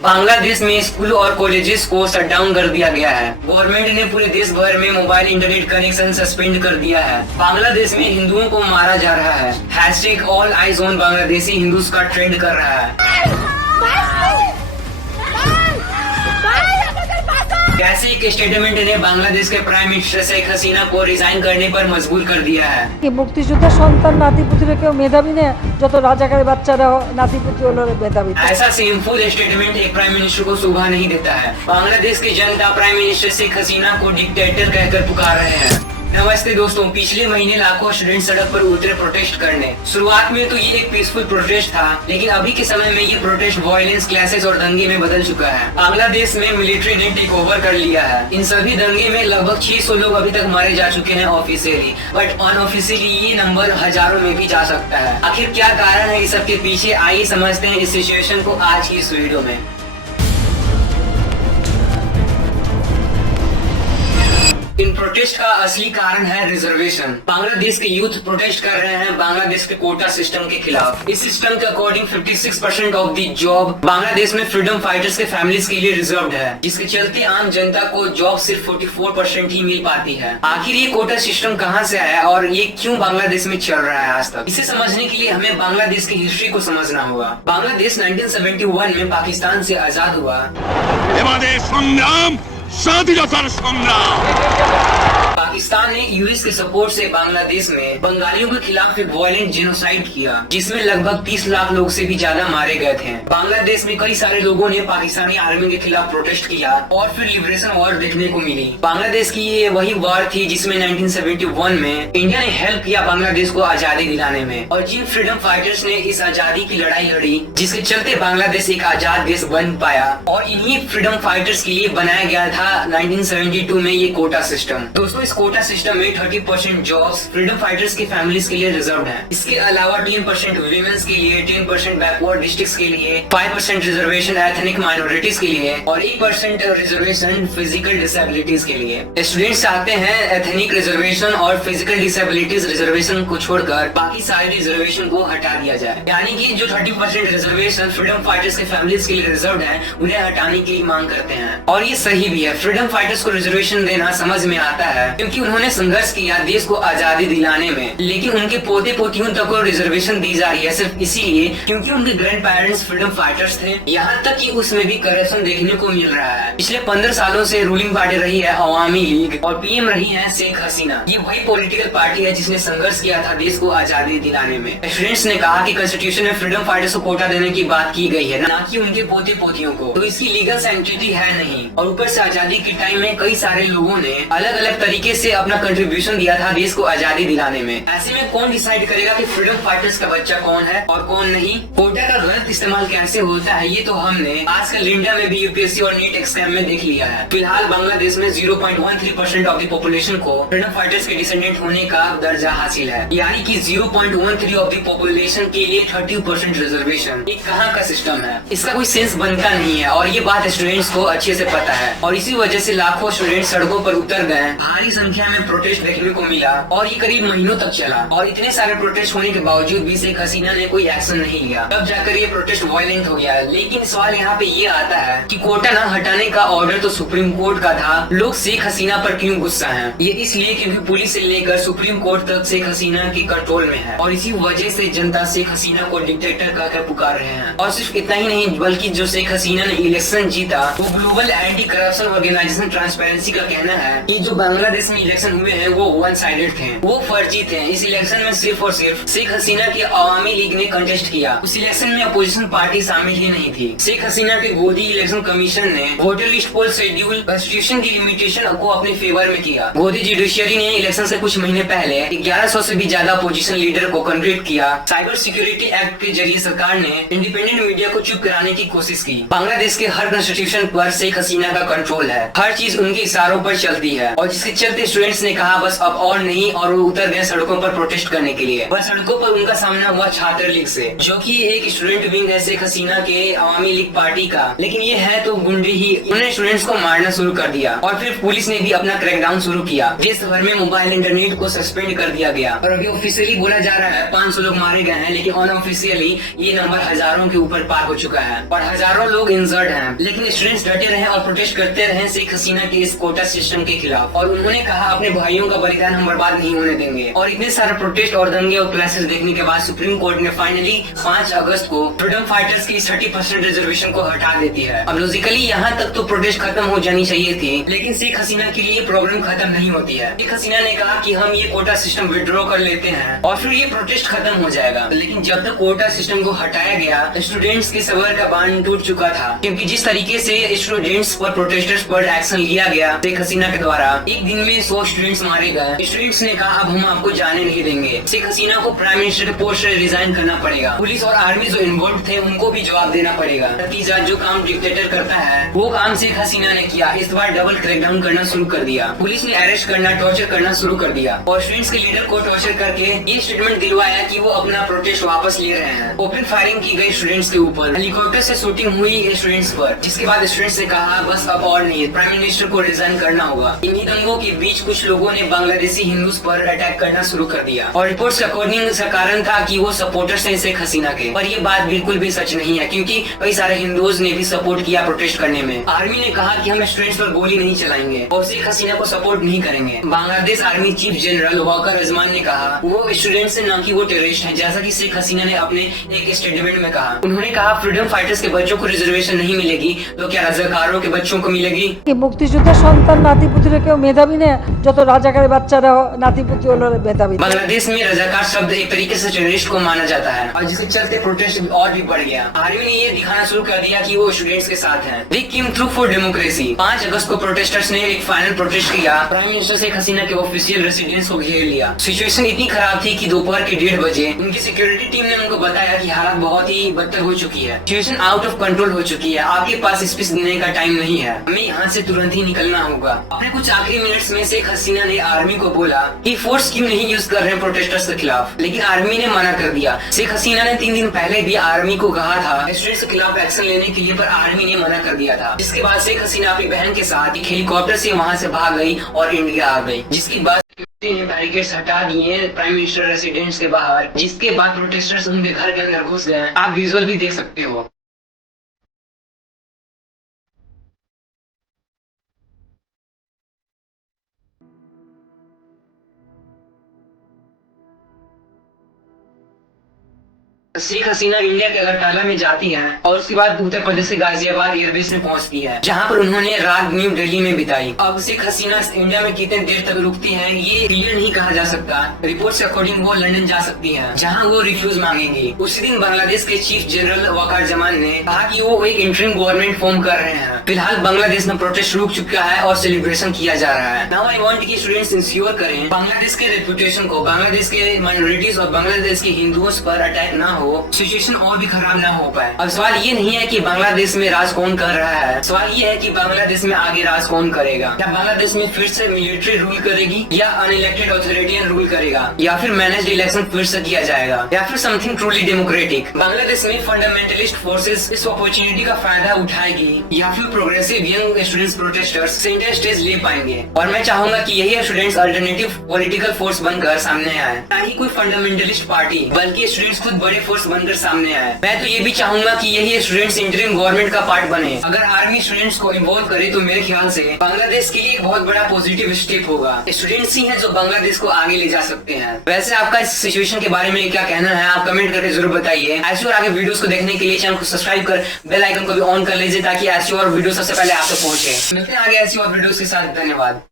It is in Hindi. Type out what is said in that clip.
बांग्लादेश में स्कूल और कॉलेजेस को शट डाउन कर दिया गया है। गवर्नमेंट ने पूरे देश भर में मोबाइल इंटरनेट कनेक्शन सस्पेंड कर दिया है। बांग्लादेश में हिंदुओं को मारा जा रहा है। Hashtag all eyes on Bangladeshi Hindus का ट्रेंड कर रहा है। कैसे एक स्टेटमेंट ने बांग्लादेश के प्राइम मिनिस्टर शेख हसीना को रिजाइन करने पर मजबूर कर दिया है। मुक्तियोद्धा सन्तान नातीपुतिरा केउ मेधावी ने যত রাজাকারের বাচ্চারা নাতিপুতি হলো মেধাवी। ऐसा सिंपल स्टेटमेंट एक प्राइम मिनिस्टर को शोभा नहीं देता है। बांग्लादेश की जनता प्राइम मिनिस्टर शेख हसीना को डिक्टेटर कहकर पुकार रहे हैं। नमस्ते दोस्तों, पिछले महीने लाखों स्टूडेंट सड़क पर उतरे प्रोटेस्ट करने। शुरुआत में तो ये एक पीसफुल प्रोटेस्ट था, लेकिन अभी के समय में ये प्रोटेस्ट वायलेंस, क्लैशेस और दंगे में बदल चुका है। बांग्लादेश में मिलिट्री ने टेक ओवर कर लिया है। इन सभी दंगे में लगभग 600 लोग अभी तक मारे जा चुके हैं ऑफिशियली, बट अनऑफिशियली ये नंबर हजारों में भी जा सकता है। आखिर क्या कारण है इस सब के पीछे, आइए समझते हैं इस सिचुएशन को आज की इस वीडियो में। इन प्रोटेस्ट का असली कारण है रिजर्वेशन। बांग्लादेश के यूथ प्रोटेस्ट कर रहे हैं बांग्लादेश के कोटा सिस्टम के खिलाफ। इस सिस्टम के according 56% of the job Bangladesh में फ्रीडम फाइटर्स के फैमिलीज के लिए रिजर्व्ड है, जिसके चलते आम जनता को जॉब सिर्फ 44% ही मिल पाती है। आखिर ये कोटा सिस्टम कहां से आया और ये क्यों बांग्लादेश में चल रहा है आज तक? इसे समझने के लिए हमें बांग्लादेश की हिस्ट्री को समझना होगा। बांग्लादेश 1971 में पाकिस्तान से आजाद हुआ। पाकिस्तान ने यूएस के सपोर्ट से बांग्लादेश में बंगालियों के खिलाफ एक वायलेंट जेनोसाइड किया, जिसमें लगभग 30 लाख लोग से भी ज्यादा मारे गए थे। बांग्लादेश में कई सारे लोगों ने पाकिस्तानी आर्मी के खिलाफ प्रोटेस्ट किया और फिर लिबरेशन वॉर देखने को मिली। बांग्लादेश की ये वही वॉर थी जिसमें 1971 में इंडिया ने हेल्प किया बांग्लादेश को आजादी दिलाने में, और जिन फ्रीडम फाइटर्स ने इस आजादी की लड़ाई लड़ी, जिसके चलते बांग्लादेश एक आजाद देश बन पाया। और इन्हीं फ्रीडम फाइटर्स के लिए बनाया गया था 1972 में ये कोटा सिस्टम। दोस्तों, इस कोटा सिस्टम में 30% जॉब्स फ्रीडम फाइटर्स की फैमिलीज के लिए रिजर्व है। इसके अलावा 10% वुमेन्स के लिए, 10% बैकवर्ड डिस्ट्रिक्ट्स के लिए, 5% रिजर्वेशन एथनिक माइनॉरिटीज के लिए और 1% रिजर्वेशन फिजिकल डिसेबिलिटीज के लिए। स्टूडेंट्स चाहते हैं एथनिक रिजर्वेशन और फिजिकल डिसेबिलिटीज रिजर्वेशन को छोड़कर बाकी सारे रिजर्वेशन को हटा दिया जाए। यानी कि जो 30% रिजर्वेशन फ्रीडम फाइटर्स के फैमिलीज के लिए रिजर्व है, उन्हें हटाने की मांग करते हैं। और ये सही भी है। फ्रीडम फाइटर्स को रिजर्वेशन देना समझ में आता है, क्योंकि उन्होंने संघर्ष किया देश को आजादी दिलाने में। लेकिन उनके पोते पोतियों तक को रिजर्वेशन दी जा रही है सिर्फ इसीलिए क्योंकि उनके ग्रैंड पेरेंट्स फ्रीडम फाइटर्स थे। यहाँ तक कि उसमें भी करप्शन देखने को मिल रहा है। पिछले 15 सालों से रूलिंग पार्टी रही है अवामी लीग और पीएम रही है शेख हसीना। ये वही पॉलिटिकल पार्टी है जिसने संघर्ष किया था देश को आजादी दिलाने में। स्टूडेंट्स ने कहा कि कॉन्स्टिट्यूशन में फ्रीडम फाइटर्स को कोटा देने की बात की गई है, न कि उनके पोते पोतियों को, तो इसकी लीगल सेंटिटी है नहीं। और ऊपर से आजादी के टाइम में कई सारे लोगों ने अलग अलग तरीके से अपना कंट्रीब्यूशन दिया था देश को आजादी दिलाने में। ऐसे में कौन डिसाइड करेगा कि फ्रीडम फाइटर्स का बच्चा कौन है और कौन नहीं? कोटा का गलत इस्तेमाल कैसे होता है, ये तो हमने आजकल इंडिया में भी यूपीएससी और नीट एग्जाम में देख लिया है। फिलहाल बांग्लादेश में 0.13% ऑफ द पॉपुलेशन को फ्रीडम फाइटर्स के डिसेंडेंट होने का दर्जा हासिल है, यानी कि 0.13 ऑफ द पॉपुलेशन के लिए 30% रिजर्वेशन। ये कहाँ का सिस्टम है? इसका कोई सेंस बनता नहीं है और ये बात स्टूडेंट्स को अच्छे से पता है। और इसी वजह से लाखों स्टूडेंट सड़कों पर उतर गए। भारी संख्या में प्रोटेस्ट देखने को मिला और ये करीब महीनों तक चला। और इतने सारे प्रोटेस्ट होने के बावजूद भी शेख हसीना ने कोई एक्शन नहीं लिया। तब जाकर ये प्रोटेस्ट वायलेंट हो गया। लेकिन सवाल यहाँ पे ये आता है कि कोटा न हटाने का ऑर्डर तो सुप्रीम कोर्ट का था, लोग शेख हसीना पर क्यों गुस्सा हैं? ये इसलिए क्योंकि पुलिस से लेकर सुप्रीम कोर्ट तक शेख हसीना के कंट्रोल में है और इसी वजह से जनता शेख हसीना को डिक्टेटर कहकर पुकार रहे हैं। और सिर्फ इतना ही नहीं, बल्कि जो शेख हसीना ने इलेक्शन जीता वो global anti corruption organisation transparency का कहना है कि जो बांग्लादेश में इलेक्शन हुए हैं वो वन साइडेड थे, वो फर्जी थे। इस इलेक्शन में सिर्फ और सिर्फ शेख हसीना की अवामी लीग ने कंटेस्ट किया। उस इलेक्शन में अपोजिशन पार्टी शामिल ही नहीं थी। शेख हसीना के गोदी इलेक्शन कमीशन ने वोटर लिस्ट पोल शेड्यूल कॉन्स्टिट्यूशन की लिमिटेशन को अपने फेवर में किया। गोदी जुडिशियरी ने इलेक्शन से कुछ महीने पहले 1100 से भी ज्यादा अपोजिशन लीडर को कन्विक्ट किया। साइबर सिक्योरिटी एक्ट के जरिए सरकार ने इंडिपेंडेंट मीडिया को चुप कराने की कोशिश की। बांग्लादेश के हर कॉन्स्टिट्यूशन पर शेख हसीना का कंट्रोल माहौल है, हर चीज उनके इशारों पर चलती है और जिसके चलते स्टूडेंट्स ने कहा बस अब और नहीं, और वो उतर गए सड़कों पर प्रोटेस्ट करने के लिए। बस सड़कों पर उनका सामना हुआ छात्र लीग से, जो कि एक स्टूडेंट विंग है शेख हसीना के अवामी लीग पार्टी का, लेकिन ये है तो गुंडे ही। उन्होंने स्टूडेंट्स को मारना शुरू कर दिया और फिर पुलिस ने भी अपना क्रैकडाउन शुरू किया। देश भर में मोबाइल इंटरनेट को सस्पेंड कर दिया गया और अभी ऑफिशियली बोला जा रहा है 500 लोग मारे गए हैं, लेकिन अनऑफिशियली ये नंबर हजारों के ऊपर पार हो चुका है और हजारों लोग इंजर्ड हैं। लेकिन स्टूडेंट्स डटे रहे और प्रोटेस्ट करते रहे शेख हसीना के इस कोटा सिस्टम के खिलाफ, और उन्होंने कहा अपने भाइयों का बलिदान हम बर्बाद नहीं होने देंगे। और इतने सारे प्रोटेस्ट और दंगे और क्लासेस देखने के बाद सुप्रीम कोर्ट ने फाइनली 5 अगस्त को फ्रीडम फाइटर्स की 30% रिजर्वेशन को हटा देती है। अब लॉजिकली यहाँ तक तो प्रोटेस्ट खत्म हो जानी चाहिए थी, लेकिन शेख हसीना के लिए प्रॉब्लम खत्म नहीं होती है। शेख हसीना ने कहा कि हम ये कोटा सिस्टम विड्रॉ कर लेते हैं और फिर ये प्रोटेस्ट खत्म हो जाएगा। लेकिन जब तक कोटा सिस्टम को हटाया गया, स्टूडेंट्स के सबर का बांध टूट चुका था, क्योंकि जिस तरीके से स्टूडेंट्स पर प्रोटेस्टर्स पर एक्शन लिया गया शेख हसीना के द्वारा, एक दिन में 100 स्टूडेंट्स मारे गए। स्टूडेंट्स ने कहा अब हम आपको जाने नहीं देंगे। शेख हसीना को प्राइम मिनिस्टर के पोस्ट से रिजाइन करना पड़ेगा। पुलिस और आर्मी जो इन्वॉल्व थे उनको भी जवाब देना पड़ेगा। नतीजा जो काम डिक्टेटर करता है वो काम शेख हसीना ने किया। इस बार डबल क्रैकडाउन करना शुरू कर दिया। पुलिस ने अरेस्ट करना, टॉर्चर करना शुरू कर दिया और स्टूडेंट्स के लीडर को टॉर्चर करके ये स्टेटमेंट दिलवाया कि वो अपना प्रोटेस्ट वापस ले रहे हैं। ओपन फायरिंग की गई स्टूडेंट्स के ऊपर, हेलीकॉप्टर से शूटिंग हुई स्टूडेंट्स पर, जिसके बाद स्टूडेंट्स ने कहा बस अब और नहीं, प्राइम मिनिस्टर को रिजाइन करना होगा। इन्हीं दंगों के बीच कुछ लोगों ने बांग्लादेशी हिंदूज पर अटैक करना शुरू कर दिया और रिपोर्ट्स के अकॉर्डिंग इसका कारण था कि वो सपोर्टर्स हैं शेख हसीना के, पर ये बात बिल्कुल भी सच नहीं है, क्योंकि कई सारे हिंदूज ने भी सपोर्ट किया प्रोटेस्ट करने में। आर्मी ने कहा कि हम स्टूडेंट्स पर गोली नहीं चलाएंगे और शेख हसीना को सपोर्ट नहीं करेंगे। बांग्लादेश आर्मी चीफ जनरल वकार अजमान ने कहा वो स्टूडेंट्स हैं, न कि वो टेररिस्ट हैं, जैसा कि शेख हसीना ने अपने एक स्टेटमेंट में कहा। उन्होंने कहा फ्रीडम फाइटर्स के बच्चों को रिजर्वेशन नहीं मिलेगी तो क्या रजाकारों के बच्चों को मिलेगी? মুক্তিযোদ্ধার সন্তান নাতিপুতিরা কেউ মেধাবী না, যত রাজাকারের বাচ্চারা নাতিপুতি হলো মেধাবী। बांग्लादेश में रजाकार शब्द एक तरीके से टेररिस्ट को माना जाता है और जिसके चलते प्रोटेस्ट और भी बढ़ गया। आर्मी ने ये दिखाना शुरू कर दिया कि वो स्टूडेंट्स के साथ हैं। We came through for democracy. 5 अगस्त को प्रोटेस्टर्स ने एक फाइनल प्रोटेस्ट किया। प्राइम मिनिस्टर शेख हसीना के ऑफिशियल रेसिडेंस को घेर लिया। सिचुएशन इतनी खराब थी कि दोपहर के 1:30 बजे उनकी सिक्योरिटी टीम ने उनको बताया कि हालत बहुत ही बदतर हो चुकी है, सिचुएशन आउट ऑफ कंट्रोल हो चुकी है, आपके पास स्पीच देने का टाइम नहीं है, हमें यहाँ से तुरंत ही निकलना होगा। अपने कुछ आखिरी मिनट्स में शेख हसीना ने आर्मी को बोला कि फोर्स क्यों नहीं यूज कर रहे हैं प्रोटेस्टर्स के खिलाफ, लेकिन आर्मी ने मना कर दिया। शेख हसीना ने 3 दिन पहले भी आर्मी को कहा था स्टूडेंट्स के खिलाफ एक्शन लेने के लिए, पर आर्मी ने मना कर दिया था। जिसके बाद शेख हसीना अपनी बहन के साथ एक हेलीकॉप्टर से वहाँ से भाग गई और इंडिया आ गई, जिसके बाद बैरिकेड्स हटा दिए प्राइम मिनिस्टर रेसिडेंस के बाहर, जिसके बाद प्रोटेस्टर्स उनके घर के अंदर घुस गए। आप विजुअल भी देख सकते हो। शेख हसीना इंडिया के अगरतला में जाती हैं और उसके बाद उत्तर प्रदेश के गाजियाबाद एयरबेस में पहुंचती है, जहां पर उन्होंने रात न्यू दिल्ली में बिताई। अब शेख हसीना इंडिया में कितने देर तक रुकती हैं ये क्लियर नहीं कहा जा सकता। रिपोर्ट के अकॉर्डिंग वो लंदन जा सकती हैं, जहां वो रिफ्यूज मांगेंगी। उसी दिन बांग्लादेश के चीफ जनरल वकार जमान ने कहा कि वो एक इंटरिम गवर्नमेंट फॉर्म कर रहे हैं। फिलहाल बांग्लादेश में प्रोटेस्ट रुक चुका है और सेलिब्रेशन किया जा रहा है। नाउ आई वांट कि स्टूडेंट्स इंश्योर करें बांग्लादेश के रेपुटेशन को, बांग्लादेश के माइनॉरिटीज और बांग्लादेश के हिंदुओं पर अटैक न हो, सिचुएशन और भी खराब ना हो पाए। अब सवाल ये नहीं है कि बांग्लादेश में राज कौन कर रहा है, सवाल ये है कि बांग्लादेश में आगे राज कौन करेगा। क्या बांग्लादेश में फिर से मिलिट्री रूल करेगी, या अनइलेक्टेड अथॉरिटियन रूल करेगा, या फिर मैनेज्ड इलेक्शन फिर से किया जाएगा, या फिर समथिंग ट्रूली डेमोक्रेटिक। बांग्लादेश में फंडामेंटलिस्ट फोर्सेस इस अपॉर्चुनिटी का फायदा उठाएगी, या फिर progressive young students protesters centre stage ले पाएंगे। और मैं चाहूंगा कि यही स्टूडेंट्स अल्टरनेटिव पॉलिटिकल फोर्स बनकर सामने आए, ना ही कोई फंडामेंटलिस्ट पार्टी, बल्कि स्टूडेंट्स खुद बड़े फोर्स बनकर सामने आए। मैं तो ये भी चाहूंगा कि यही स्टूडेंट्स इंटरिम गवर्नमेंट का पार्ट बने। अगर आर्मी स्टूडेंट्स को इन्वॉल्व करे तो मेरे ख्याल से बांग्लादेश के लिए एक बहुत बड़ा पॉजिटिव स्टेप होगा। स्टूडेंट्स ही हैं जो बांग्लादेश को आगे ले जा सकते हैं। वैसे आपका इस सिचुएशन के बारे में क्या कहना है, आप कमेंट करके जरूर बताइए। ऐसे और आगे वीडियोस को देखने के लिए चैनल को सब्सक्राइब कर बेल आइकन को भी ऑन कर लीजिए, ताकि ऐसी और वीडियो सबसे पहले आप तक पहुंचे। मिलते हैं आगे ऐसी और वीडियोस के साथ। धन्यवाद।